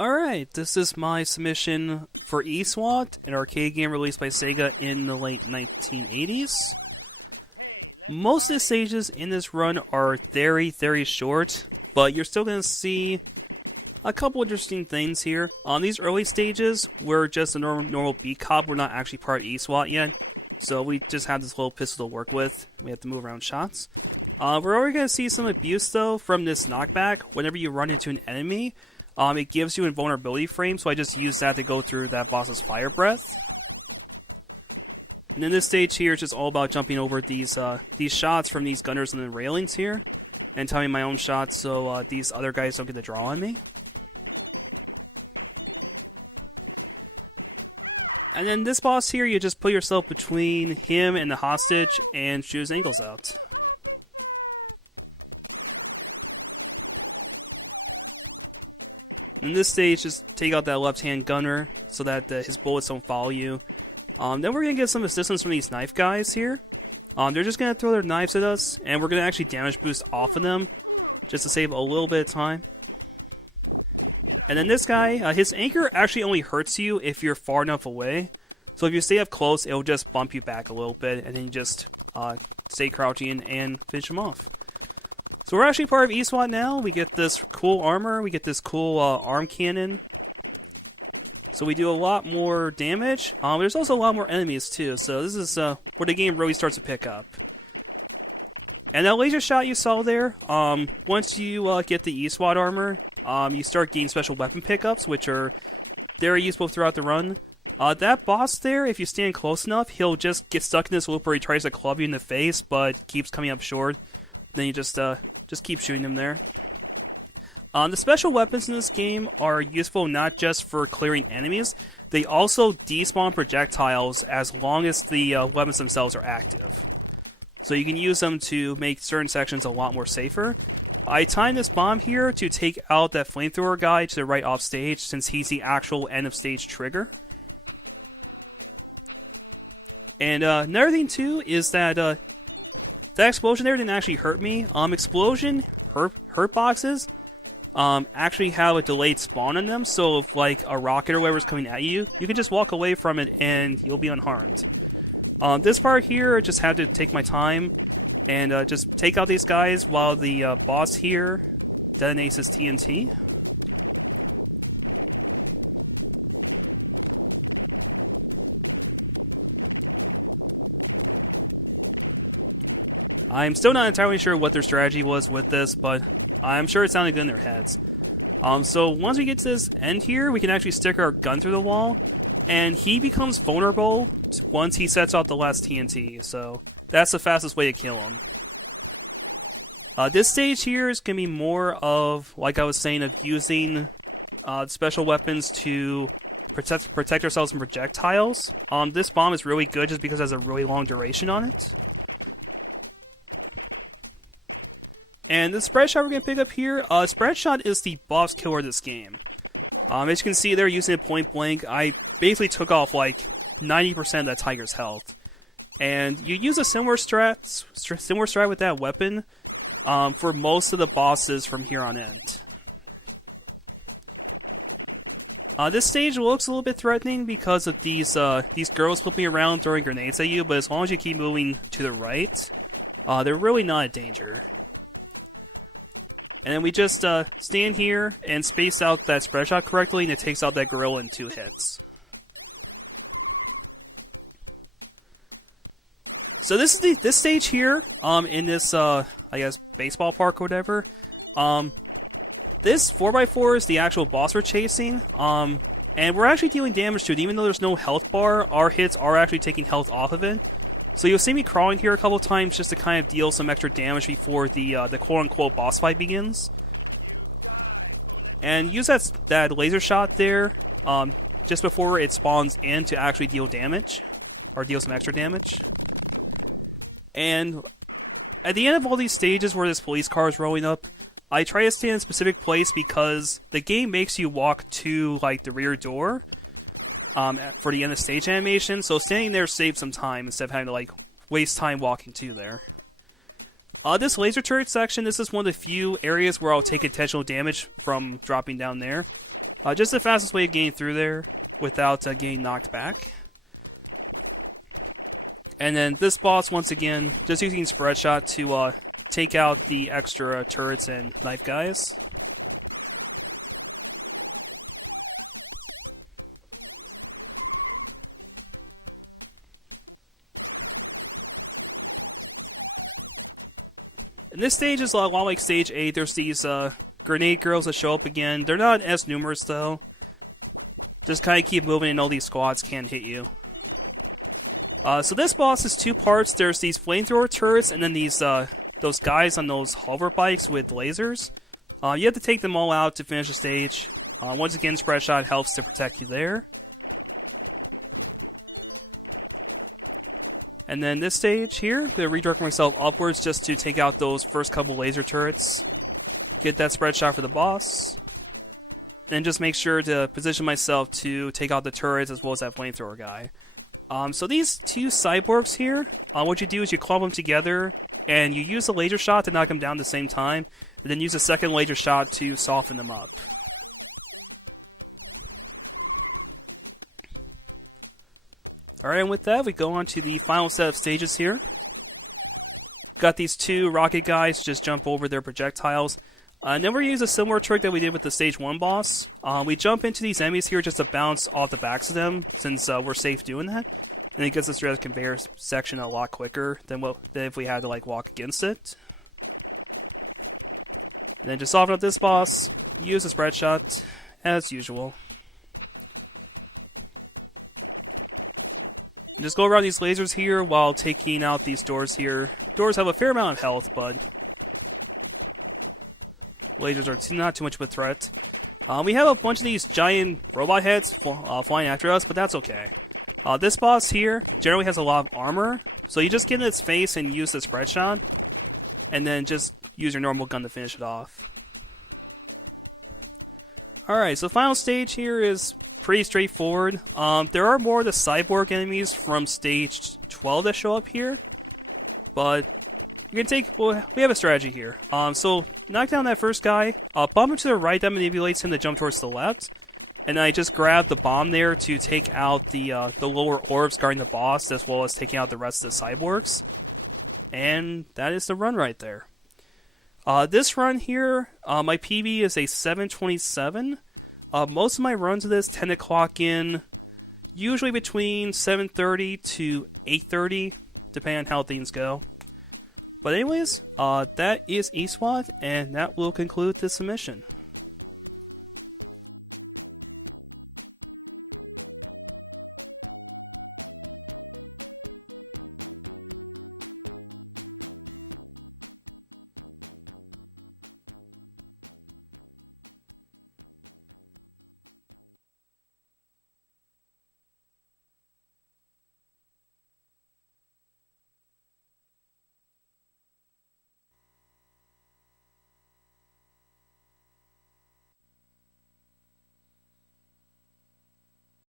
Alright, this is my submission for E-SWAT, an arcade game released by Sega in the late 1980s. Most of the stages in this run are very, very short, but you're still going to see a couple interesting things here. On these early stages, we're just a normal beat cop, we're not actually part of E-SWAT yet, so we just have this little pistol to work with. We have to move around shots. We're already going to see some abuse, though, from this knockback. Whenever you run into an enemy, it gives you invulnerability frame, so I just use that to go through that boss's fire breath. And then this stage here is just all about jumping over these shots from these gunners and the railings here, and timing my own shots so these other guys don't get the draw on me. And then this boss here, you just put yourself between him and the hostage and shoot his ankles out. In this stage, just take out that left-hand gunner so that his bullets don't follow you. Then we're going to get some assistance from these knife guys here. They're just going to throw their knives at us, and we're going to actually damage boost off of them, just to save a little bit of time. And then this guy, his anchor actually only hurts you if you're far enough away. So if you stay up close, it'll just bump you back a little bit, and then you just stay crouching and finish him off. So we're actually part of E-SWAT now. We get this cool armor, we get this cool arm cannon. So we do a lot more damage. There's also a lot more enemies too, so this is where the game really starts to pick up. And that laser shot you saw there, once you get the E-SWAT armor, you start getting special weapon pickups, which are very useful throughout the run. That boss there, if you stand close enough, he'll just get stuck in this loop where he tries to club you in the face, but keeps coming up short. Then you just keep shooting him there. The special weapons in this game are useful not just for clearing enemies, they also despawn projectiles as long as the weapons themselves are active. So you can use them to make certain sections a lot more safer. I timed this bomb here to take out that flamethrower guy to the right off stage, since he's the actual end of stage trigger. And another thing too is that that explosion there didn't actually hurt me. Explosion hurt boxes actually have a delayed spawn on them, so if like a rocket or whatever's coming at you, you can just walk away from it and you'll be unharmed. This part here, I just had to take my time and just take out these guys while the boss here detonates his TNT. I'm still not entirely sure what their strategy was with this, but I'm sure it sounded good in their heads. So once we get to this end here, we can actually stick our gun through the wall, and he becomes vulnerable once he sets off the last TNT, so that's the fastest way to kill him. This stage here is going to be more of, like I was saying, of using special weapons to protect ourselves from projectiles. This bomb is really good just because it has a really long duration on it. And the spread shot we're going to pick up here, spread shot is the boss killer of this game. As you can see there, using it point blank, I basically took off like 90% of that tiger's health. And you use a similar strat with that weapon for most of the bosses from here on in. This stage looks a little bit threatening because of these girls flipping around throwing grenades at you, but as long as you keep moving to the right, they're really not a danger. And then we just stand here and space out that spread shot correctly, and it takes out that gorilla in 2 hits. So this is this stage here, in this, I guess, baseball park or whatever. This 4x4 is the actual boss we're chasing, and we're actually dealing damage to it. Even though there's no health bar, our hits are actually taking health off of it. So you'll see me crawling here a couple times just to kind of deal some extra damage before the quote-unquote boss fight begins. And use that laser shot there just before it spawns in to actually deal damage, or deal some extra damage. And at the end of all these stages where this police car is rolling up, I try to stay in a specific place because the game makes you walk to like the rear door. For the end of stage animation, so standing there saves some time instead of having to like waste time walking to there. This laser turret section, this is one of the few areas where I'll take intentional damage from dropping down there. Just the fastest way of getting through there without getting knocked back. And then this boss, once again, just using spread shot to take out the extra turrets and knife guys. And this stage is a lot like stage 8. There's these grenade girls that show up again. They're not as numerous though. Just kind of keep moving and all these squads can't hit you. So this boss is 2 parts. There's these flamethrower turrets and then these those guys on those hover bikes with lasers. You have to take them all out to finish the stage. Once again, spread shot helps to protect you there. And then this stage here, I'm going to redirect myself upwards just to take out those first couple laser turrets. Get that spread shot for the boss. And just make sure to position myself to take out the turrets as well as that flamethrower guy. So these 2 cyborgs here, what you do is you clump them together and you use the laser shot to knock them down at the same time. And then use a second laser shot to soften them up. Alright, and with that, we go on to the final set of stages here. Got these 2 rocket guys, just jump over their projectiles. And then we're going to use a similar trick that we did with the stage 1 boss. We jump into these enemies here just to bounce off the backs of them, since we're safe doing that. And it gets us through the conveyor section a lot quicker than if we had to like walk against it. And then just soften up this boss, use a spread shot, as usual. And just go around these lasers here while taking out these doors here. Doors have a fair amount of health, but lasers are not too much of a threat. We have a bunch of these giant robot heads flying after us, but that's okay. This boss here generally has a lot of armor, so you just get in its face and use the spread shot, and then just use your normal gun to finish it off. Alright, so the final stage here is pretty straightforward. There are more of the cyborg enemies from stage 12 that show up here, but we have a strategy here. So knock down that first guy, bump him to the right, that manipulates him to jump towards the left, and then I just grab the bomb there to take out the lower orbs guarding the boss, as well as taking out the rest of the cyborgs. And that is the run right there. This run here, my PB is a 727. Most of my runs of this tend to clock in usually between 7:30 to 8:30, depending on how things go. But anyways, that is E-SWAT, and that will conclude this submission.